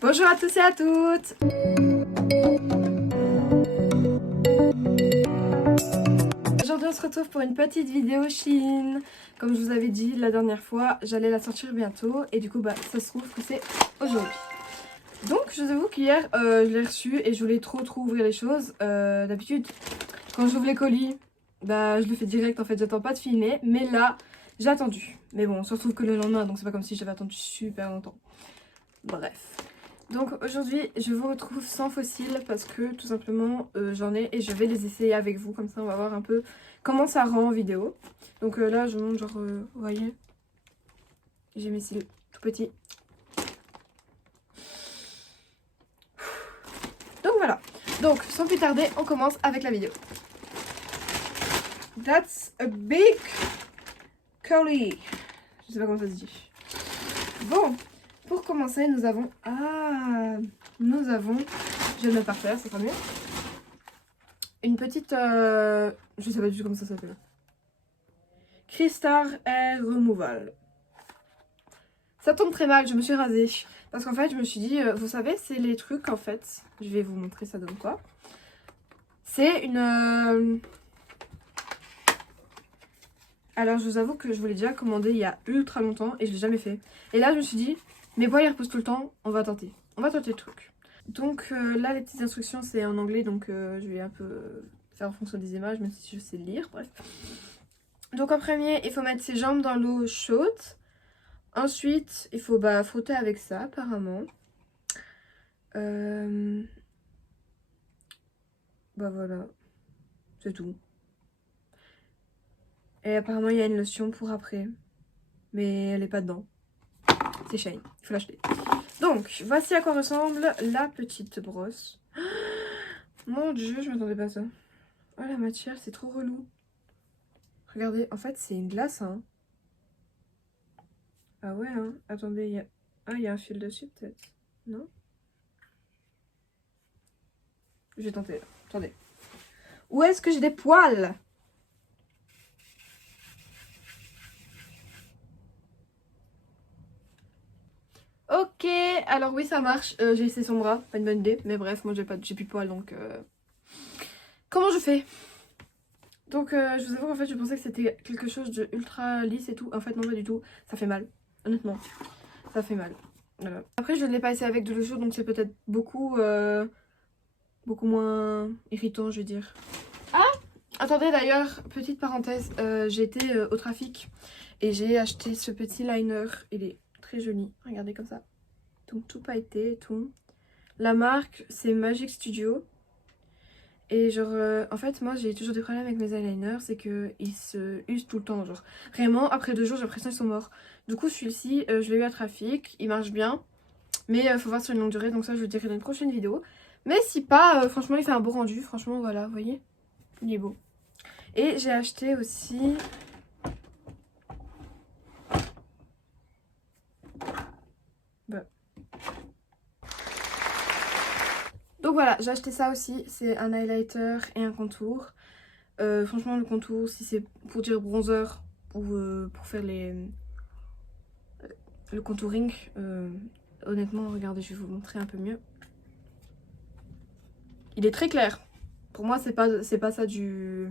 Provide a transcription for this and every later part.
Bonjour à tous et à toutes. Aujourd'hui on se retrouve pour une petite vidéo Shein. Comme je vous avais dit la dernière fois, j'allais la sortir bientôt et du coup ça se trouve que c'est aujourd'hui. Donc je vous avoue qu'hier je l'ai reçu et je voulais trop ouvrir les choses. D'habitude quand j'ouvre les colis, je le fais direct en fait, j'attends pas de filmer. Mais là j'ai attendu. Mais bon on se retrouve que le lendemain donc c'est pas comme si j'avais attendu super longtemps. Bref. Donc aujourd'hui je vous retrouve sans fossiles parce que tout simplement j'en ai et je vais les essayer avec vous. Comme ça on va voir un peu comment ça rend en vidéo. Donc là je montre genre, vous voyez, j'ai mes cils tout petits. Donc voilà. Donc sans plus tarder on commence avec la vidéo. That's a big curly. Je sais pas comment ça se dit. Bon. Pour commencer, nous avons... je vais le mettre par terre, ça sera mieux. Une petite... je sais pas du tout comment ça s'appelle. Crystal Hair Removal. Ça tombe très mal, je me suis rasée. Parce qu'en fait, je me suis dit... vous savez, c'est les trucs, en fait... Je vais vous montrer ça donne quoi. C'est une... Alors, je vous avoue que je voulais déjà commander il y a ultra longtemps et je l'ai jamais fait. Et là, je me suis dit... Mes bois ils repoussent tout le temps, on va tenter. On va tenter le truc. Donc là les petites instructions c'est en anglais donc je vais un peu faire en fonction des images même si je sais lire, bref. Donc en premier il faut mettre ses jambes dans l'eau chaude. Ensuite il faut frotter avec ça apparemment. Voilà, c'est tout. Et apparemment il y a une lotion pour après. Mais elle est pas dedans. C'est Shein, il faut l'acheter. Donc, voici à quoi ressemble la petite brosse. Mon dieu, je m'attendais pas à ça. Oh, la matière, c'est trop relou. Regardez, en fait, c'est une glace, hein. Ah ouais, hein. Attendez, il y a... Ah, il y a un fil dessus, peut-être. Non? Je vais tenter, là. Attendez. Où est-ce que j'ai des poils? Ok, alors oui, ça marche. J'ai essayé son bras, pas une bonne idée. Mais bref, moi, j'ai plus de poils, donc... Comment je fais? Donc je vous avoue qu'en fait je pensais que c'était quelque chose de ultra lisse et tout. En fait non, pas du tout. Ça fait mal. Honnêtement. Ça fait mal. Voilà. Après je ne l'ai pas essayé avec de l'eau chaude donc c'est peut-être beaucoup moins irritant je veux dire. Ah, attendez d'ailleurs, petite parenthèse. J'ai été au trafic et j'ai acheté ce petit liner. Il est très joli. Regardez comme ça. Donc tout pailleté et tout. La marque c'est Magic Studio. Et genre, en fait, moi j'ai toujours des problèmes avec mes eyeliners, c'est qu'ils se usent tout le temps. Genre, vraiment, après 2 jours, j'ai l'impression qu'ils sont morts. Du coup, celui-ci, je l'ai eu à trafic, il marche bien. Mais faut voir sur une longue durée, donc ça, je vous le dirai dans une prochaine vidéo. Mais si pas, franchement, il fait un beau rendu. Franchement, voilà, vous voyez, il est beau. Et j'ai acheté aussi... Donc voilà, j'ai acheté ça aussi. C'est un highlighter et un contour. Franchement, le contour, si c'est pour dire bronzer ou pour faire le contouring, honnêtement, regardez, je vais vous montrer un peu mieux. Il est très clair. Pour moi, c'est pas ça du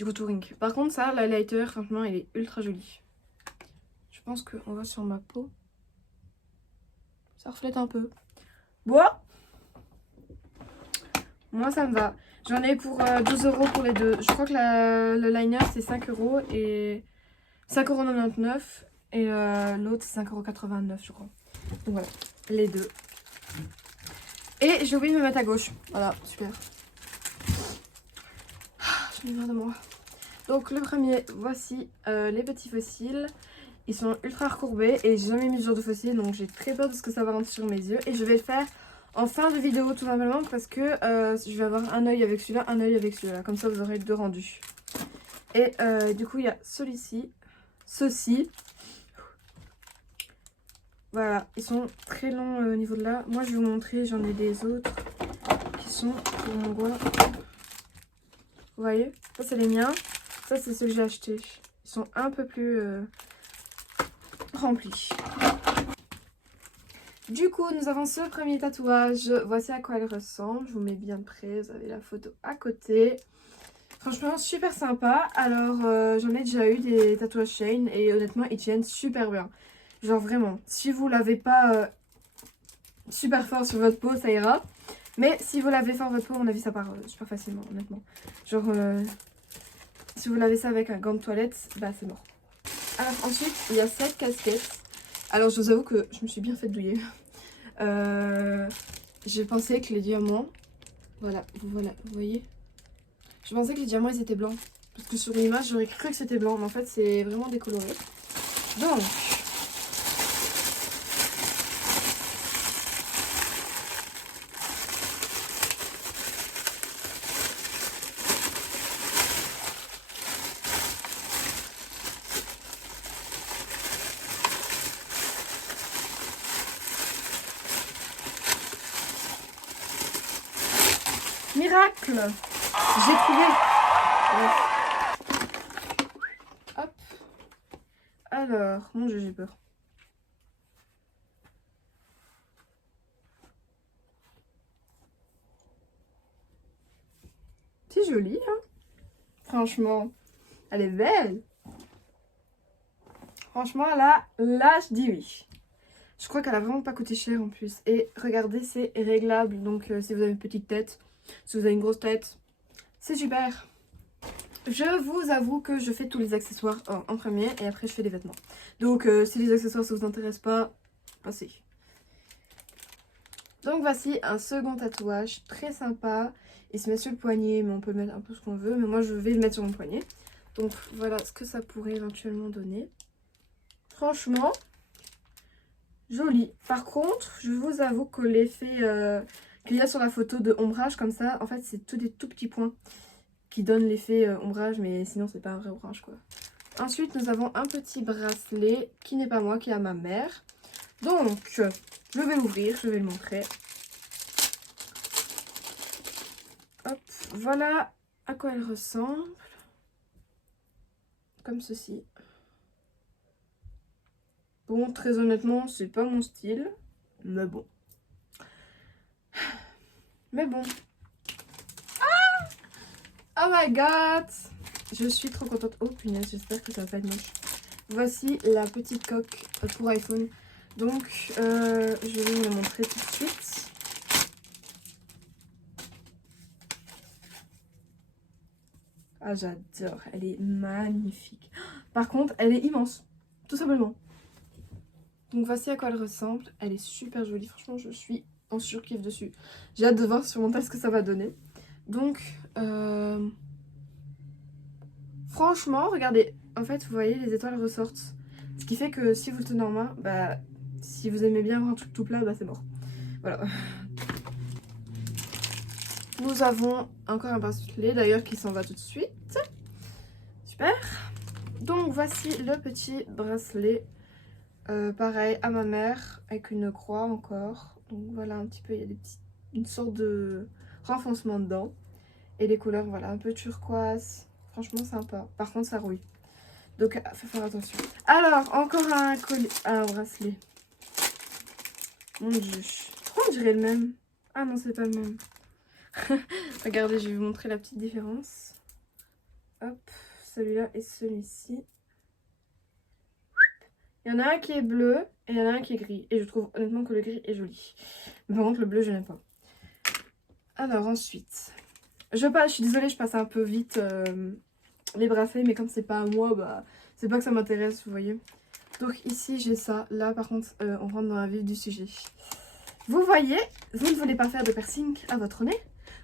contouring. Par contre, ça, l'highlighter, franchement, il est ultra joli. Je pense qu'on va sur ma peau. Ça reflète un peu. Bon, moi, ça me va. J'en ai pour 12 € pour les deux. Je crois que le liner, c'est 5 € et 5,99 € et l'autre, c'est 5,89 € je crois. Donc voilà, les deux. Et j'ai oublié de me mettre à gauche. Voilà, super. Je me marre de moi. Donc le premier, voici les petits fossiles. Ils sont ultra recourbés et j'ai jamais mis ce genre de fossiles. Donc j'ai très peur de ce que ça va rentrer sur mes yeux. Et je vais le faire en fin de vidéo tout simplement parce que je vais avoir un œil avec celui-là, un œil avec celui-là. Comme ça vous aurez 2 rendus. Et du coup il y a celui-ci, ceux-ci. Voilà, ils sont très longs au niveau de là. Moi je vais vous montrer, j'en ai des autres qui sont pour mon doigt. Vous voyez, ça c'est les miens. Ça c'est ceux que j'ai achetés. Ils sont un peu plus remplis. Du coup, nous avons ce premier tatouage. Voici à quoi elle ressemble. Je vous mets bien près. Vous avez la photo à côté. Franchement, super sympa. Alors, j'en ai déjà eu des tatouages Shane et honnêtement, ils tiennent super bien. Genre vraiment, si vous l'avez pas super fort sur votre peau, ça ira. Mais si vous l'avez fort votre peau, à mon avis, ça part super facilement, honnêtement. Genre, si vous lavez ça avec un gant de toilette, bah c'est mort. Alors ensuite, il y a cette casquette. Alors, je vous avoue que je me suis bien fait douiller. Je pensais que les diamants... Voilà, vous voyez? Je pensais que les diamants, ils étaient blancs. Parce que sur l'image, j'aurais cru que c'était blanc. Mais en fait, c'est vraiment décoloré. Donc... Miracle! J'ai trouvé! Hop! Alors, mon Dieu, j'ai peur. C'est joli, hein? Franchement, elle est belle! Franchement, là, je dis oui. Je crois qu'elle a vraiment pas coûté cher en plus. Et regardez, c'est réglable. Donc, si vous avez une petite tête, si vous avez une grosse tête, c'est super. Je vous avoue que je fais tous les accessoires en premier et après je fais les vêtements. Donc si les accessoires ça vous intéresse pas, passez. Donc voici un second tatouage très sympa. Il se met sur le poignet mais on peut mettre un peu ce qu'on veut. Mais moi je vais le mettre sur mon poignet. Donc voilà ce que ça pourrait éventuellement donner. Franchement, joli. Par contre, je vous avoue que l'effet qu'il y a sur la photo de ombrage comme ça, en fait c'est tous des tout petits points qui donne l'effet ombrage, mais sinon c'est pas un vrai orange quoi. Ensuite nous avons un petit bracelet qui n'est pas moi, qui est à ma mère. Donc je vais l'ouvrir, je vais le montrer. Hop, voilà à quoi elle ressemble. Comme ceci. Bon, très honnêtement, c'est pas mon style, mais bon. Mais bon. Oh my god! Je suis trop contente. Oh punaise, j'espère que ça va pas être moche. Voici la petite coque pour iPhone. Donc, je vais vous la montrer tout de suite. Ah, j'adore. Elle est magnifique. Par contre, elle est immense. Tout simplement. Donc, voici à quoi elle ressemble. Elle est super jolie. Franchement, je suis en surkiff dessus. J'ai hâte de voir sur mon tas ce que ça va donner. Donc, franchement, regardez. En fait, vous voyez, les étoiles ressortent. Ce qui fait que si vous le tenez en main, bah, si vous aimez bien avoir un truc tout plat, bah, c'est mort. Voilà. Nous avons encore un bracelet, d'ailleurs, qui s'en va tout de suite. Super. Donc, voici le petit bracelet. Pareil, à ma mère, avec une croix encore. Donc, voilà, un petit peu, il y a une sorte de renfoncement dedans. Et les couleurs, voilà, un peu turquoise. Franchement, sympa. Par contre, ça rouille. Donc, faut faire attention. Alors, encore un collier, un bracelet. Mon Dieu. Pourquoi on dirait le même? Ah non, c'est pas le même. Regardez, je vais vous montrer la petite différence. Hop, celui-là et celui-ci. Il y en a un qui est bleu et il y en a un qui est gris. Et je trouve honnêtement que le gris est joli. Mais par contre, le bleu, je n'aime pas. Alors, ensuite. Je suis désolée, je passe un peu vite les bracelets. Mais comme c'est pas à moi, bah, c'est pas que ça m'intéresse, vous voyez. Donc ici, j'ai ça. Là, par contre, on rentre dans la vif du sujet. Vous voyez, vous ne voulez pas faire de piercing à votre nez.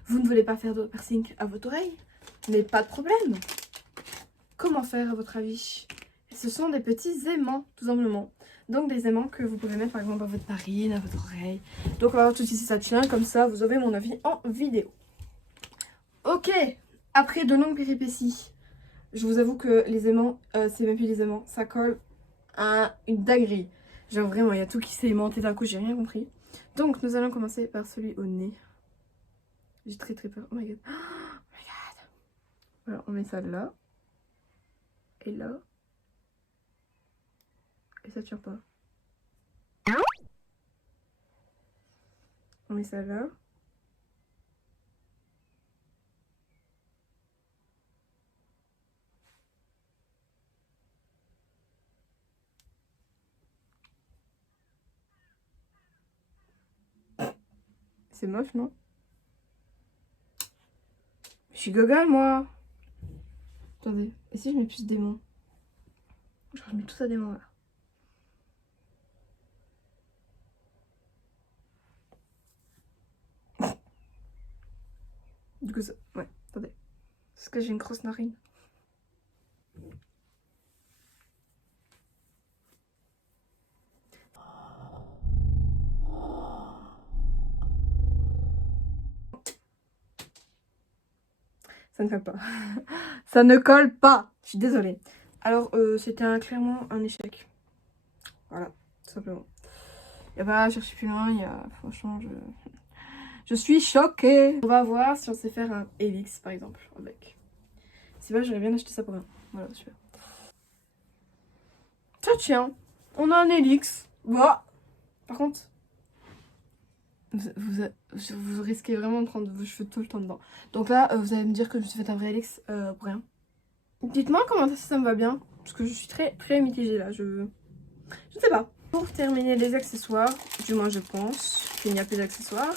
Vous ne voulez pas faire de piercing à votre oreille. Mais pas de problème. Comment faire à votre avis? Ce sont des petits aimants, tout simplement. Donc des aimants que vous pouvez mettre par exemple à votre narine, à votre oreille. Donc on va voir tout de suite si ça tient, comme ça vous avez mon avis en vidéo. Ok, après de longues péripéties, je vous avoue que les aimants, c'est même plus des aimants, ça colle à une dinguerie. Genre vraiment, il y a tout qui s'est aimanté d'un coup, j'ai rien compris. Donc nous allons commencer par celui au nez. J'ai très peur, oh my god. Oh my god. Voilà, on met ça là. Et là. Et ça tient pas. On met ça là. C'est moche, non? Je suis gogol, moi. Attendez, et si je mets plus d'aimants? Genre, je mets tout ça d'aimants là. Du coup, ça... Ouais, attendez. Parce que j'ai une grosse narine. Ça ne colle pas. Ça ne colle pas. Je suis désolée. Alors, c'était clairement un échec. Voilà, tout simplement. Il n'y a pas à chercher plus loin. Il y a... Franchement, je suis choquée. On va voir si on sait faire un Helix, par exemple, avec. C'est vrai, j'aurais bien acheté ça pour rien. Voilà, super. Tiens, on a un Helix. Bah. Par contre, vous risquez vraiment de prendre vos cheveux tout le temps dedans. Donc là, vous allez me dire que je me suis fait un vrai Helix pour rien. Dites-moi comment ça me va bien. Parce que je suis très mitigée là. Je ne sais pas. Pour terminer les accessoires, du moins je pense qu'il n'y a plus d'accessoires.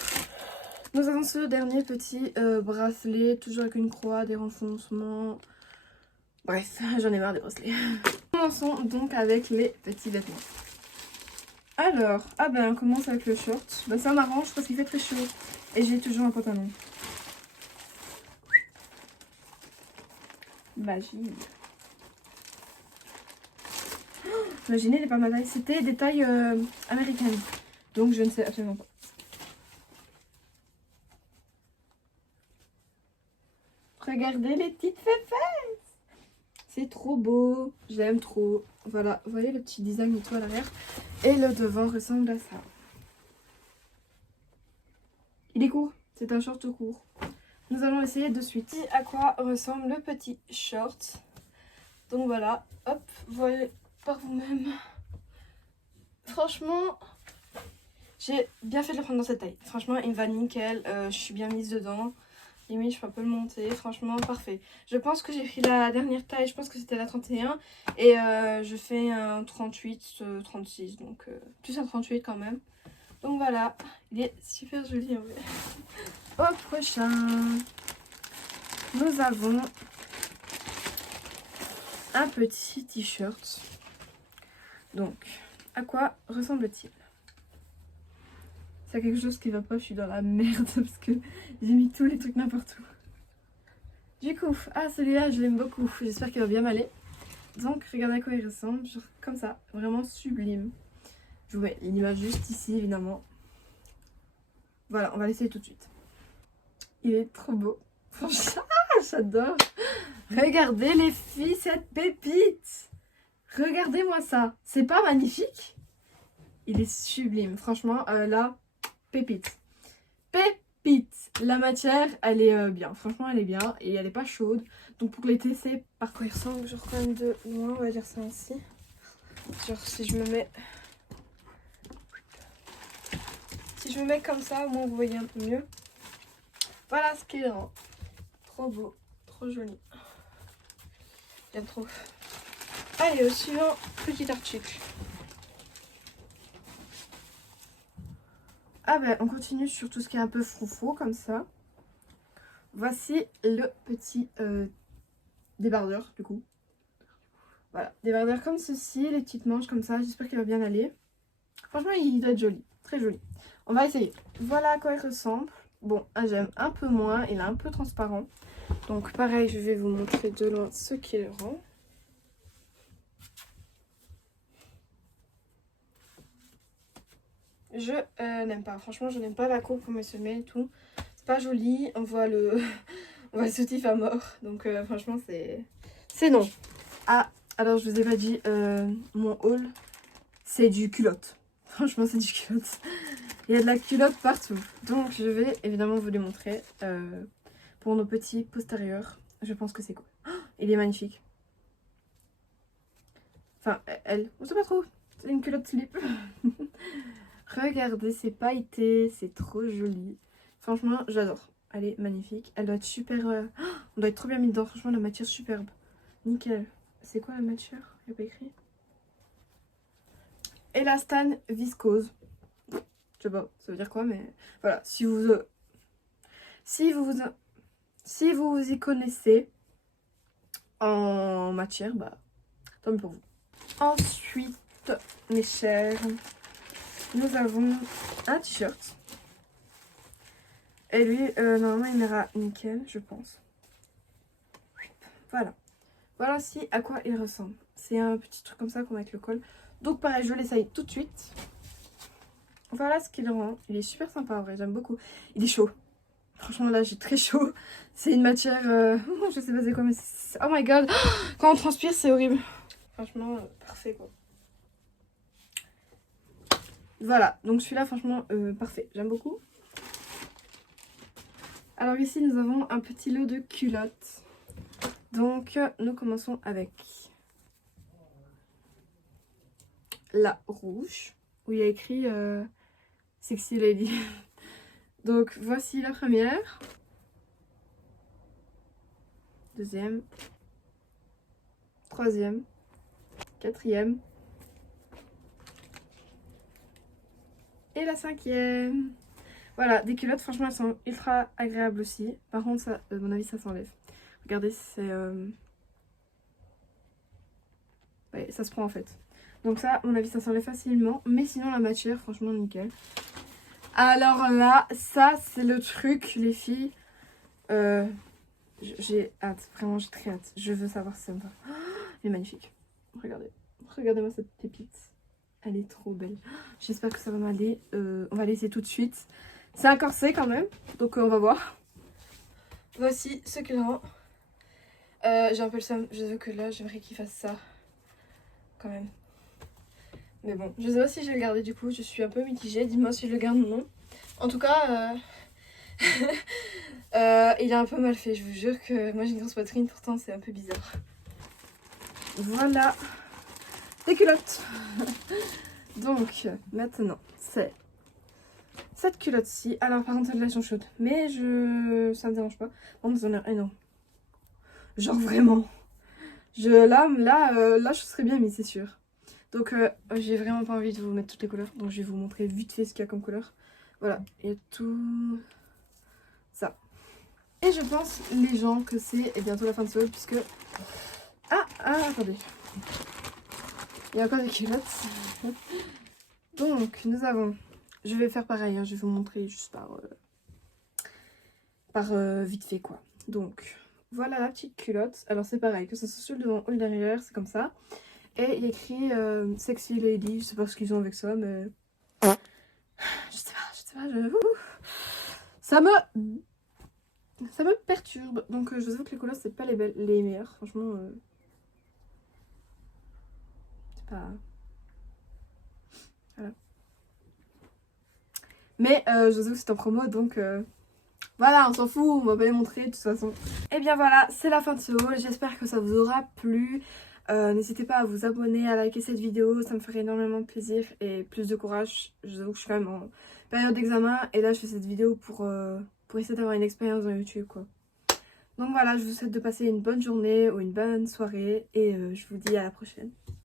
Nous avons ce dernier petit bracelet, toujours avec une croix, des renfoncements. Bref, j'en ai marre des bracelets. Commençons donc avec les petits vêtements. Alors, ah ben on commence avec le short. Ben ça m'arrange parce qu'il fait très chaud. Et j'ai toujours un pantalon. Magie. Oh, imaginez les pas ma taille. C'était des tailles américaines. Donc je ne sais absolument pas. Regardez les petites fesses. C'est trop beau. J'aime trop. Voilà, vous voyez le petit design et tout à l'arrière. Et le devant ressemble à ça. Il est court. C'est un short court. Nous allons essayer de suite. À quoi ressemble le petit short. Donc voilà. Hop, voyez par vous-même. Franchement, j'ai bien fait de le prendre dans cette taille. Franchement, il me va nickel. Je suis bien mise dedans. Limite, je peux un peu le monter. Franchement, parfait. Je pense que j'ai pris la dernière taille. Je pense que c'était la 31. Et je fais un 38, 36. Donc, plus un 38 quand même. Donc voilà. Il est super joli en vrai. Au prochain, nous avons un petit t-shirt. Donc, à quoi ressemble-t-il? C'est quelque chose qui va pas, je suis dans la merde parce que j'ai mis tous les trucs n'importe où. Du coup, celui-là je l'aime beaucoup, j'espère qu'il va bien m'aller. Donc regardez à quoi il ressemble, genre comme ça, vraiment sublime. Je vous mets l'image juste ici évidemment. Voilà, on va l'essayer tout de suite. Il est trop beau, franchement, j'adore. Regardez les filles, cette pépite. Regardez-moi ça, c'est pas magnifique? Il est sublime, franchement, là, pépite. Pépite. La matière, elle est bien. Franchement, elle est bien. Et elle est pas chaude. Donc pour l'été, c'est par quoi il ressemble. Genre quand même de loin, on va dire ça ainsi. Genre si je me mets... Si je me mets comme ça, au moins vous voyez un peu mieux. Voilà ce qu'il rend. Trop beau. Trop joli. J'aime trop. Allez, au suivant, petit article. Ah ben, on continue sur tout ce qui est un peu froufrou comme ça. Voici le petit débardeur du coup. Voilà, débardeur comme ceci, les petites manches comme ça. J'espère qu'il va bien aller. Franchement, il doit être joli, très joli. On va essayer. Voilà à quoi il ressemble. Bon, j'aime un peu moins, il est un peu transparent. Donc pareil, je vais vous montrer de loin ce qu'il rend. Je n'aime pas, franchement je n'aime pas la coupe comme elle se met et tout. C'est pas joli, on voit le on voit le soutif à mort. Donc franchement c'est non. Ah, alors je vous ai pas dit, mon haul c'est du culotte. Franchement c'est du culotte. Il y a de la culotte partout. Donc je vais évidemment vous les montrer pour nos petits postérieurs. Je pense que c'est cool. Oh, il est magnifique. Enfin elle, on sait pas trop. C'est une culotte slip. Regardez, c'est pailleté, c'est trop joli. Franchement, j'adore. Elle est magnifique. Elle doit être super... on doit être trop bien mis dedans. Franchement, la matière superbe. Nickel. C'est quoi la matière? Il n'y a pas écrit. Élastane viscose. Je sais pas, ça veut dire quoi, mais voilà. Si vous y connaissez en matière, bah tant mieux pour vous. Ensuite, mes chers, nous avons un t-shirt. Et lui, normalement, il ira nickel, je pense. Voilà. Voilà aussi à quoi il ressemble. C'est un petit truc comme ça qu'on met avec le col. Donc pareil, je l'essaye tout de suite. Voilà ce qu'il rend. Il est super sympa en vrai, j'aime beaucoup. Il est chaud. Franchement là, j'ai très chaud. C'est une matière... je sais pas c'est quoi, mais c'est... Oh my god. Quand on transpire, c'est horrible. Franchement, parfait quoi. Voilà, donc celui-là, franchement, parfait. J'aime beaucoup. Alors ici, nous avons un petit lot de culottes. Donc, nous commençons avec la rouge, où il y a écrit Sexy Lady. Donc, voici la première. Deuxième. Troisième. Quatrième. Et la cinquième. Voilà, des culottes, franchement, elles sont ultra agréables aussi. Par contre, ça, à mon avis, ça s'enlève. Regardez, c'est... Ouais, ça se prend en fait. Donc ça, à mon avis, ça s'enlève facilement. Mais sinon, la matière, franchement, nickel. Alors là, ça, c'est le truc, les filles. J'ai hâte, vraiment, j'ai très hâte. Je veux savoir si ça me va. Oh, elle est magnifique. Regardez. Regardez-moi cette pépite. Elle est trop belle. J'espère que ça va m'aller. On va laisser tout de suite. C'est un corset quand même, donc on va voir. Voici ce qu'il rend. J'ai un peu le seum. Je veux que là, j'aimerais qu'il fasse ça. Quand même. Mais bon, je sais pas si je vais le garder du coup. Je suis un peu mitigée. Dis-moi si je le garde ou non. En tout cas, il est un peu mal fait. Je vous jure que moi j'ai une grosse poitrine. Pourtant, c'est un peu bizarre. Voilà. Des culottes. Donc, maintenant, c'est cette culotte-ci. Alors, par contre, celles-là sont chaudes. Mais ça me dérange pas. Par contre, elles ont l'air énormes. Genre vraiment. Là, je serais bien mise, c'est sûr. Donc, j'ai vraiment pas envie de vous mettre toutes les couleurs. Donc, je vais vous montrer vite fait ce qu'il y a comme couleur. Voilà, il y a tout ça. Et je pense, les gens, que c'est bientôt la fin de ce haul, puisque... Ah, attendez. Il y a encore des culottes. Donc, nous avons... Je vais faire pareil, hein, je vais vous montrer juste par vite fait, quoi. Donc, voilà la petite culotte. Alors, c'est pareil, que ça soit sur le devant ou le derrière, c'est comme ça. Et il y a écrit Sexy Lady, je sais pas ce qu'ils ont avec ça, mais... Je sais pas, ça me perturbe. Donc, je sais que les couleurs, c'est pas les meilleures, franchement. C'est pas... Voilà. Mais je sais que c'est en promo, donc... Voilà, on s'en fout, on va pas les montrer de toute façon. Et bien voilà, c'est la fin de ce haul. J'espère que ça vous aura plu. N'hésitez pas à vous abonner, à liker cette vidéo, ça me ferait énormément de plaisir et plus de courage. Je vous avoue que je suis quand même en période d'examen et là je fais cette vidéo pour essayer d'avoir une expérience dans YouTube quoi. Donc voilà, je vous souhaite de passer une bonne journée ou une bonne soirée et je vous dis à la prochaine.